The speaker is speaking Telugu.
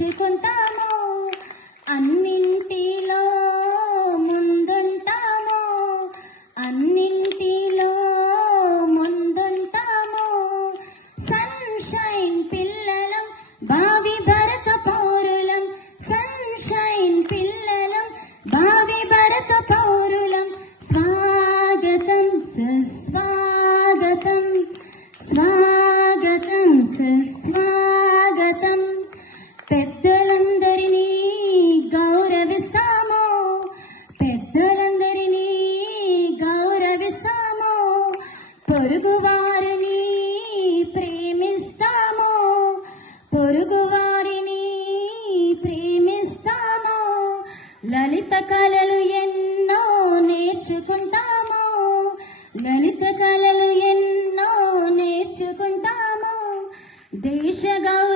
నేర్చుకుంటాము, అన్నింటిలో ముందుంటాము, అన్నింటిలో ముందుంటాము. సన్షైన్ పిల్లలం, భావి భరత పౌరులం, సన్షైన్ పిల్లలం, భావి భరత పౌరులం. స్వాగతం సుస్వాగతం, స్వాగతం సుస్వాగతం. పెద్దలందరినీ గౌరవిస్తాము, పెద్దలందరినీ గౌరవిస్తాము. పొరుగువారిని ప్రేమిస్తాము, పొరుగువారిని ప్రేమిస్తాము. లలిత కళలు ఎన్నో నేర్చుకుంటాము, లలిత కళలు ఎన్నో నేర్చుకుంటాము. దేశ గౌరవం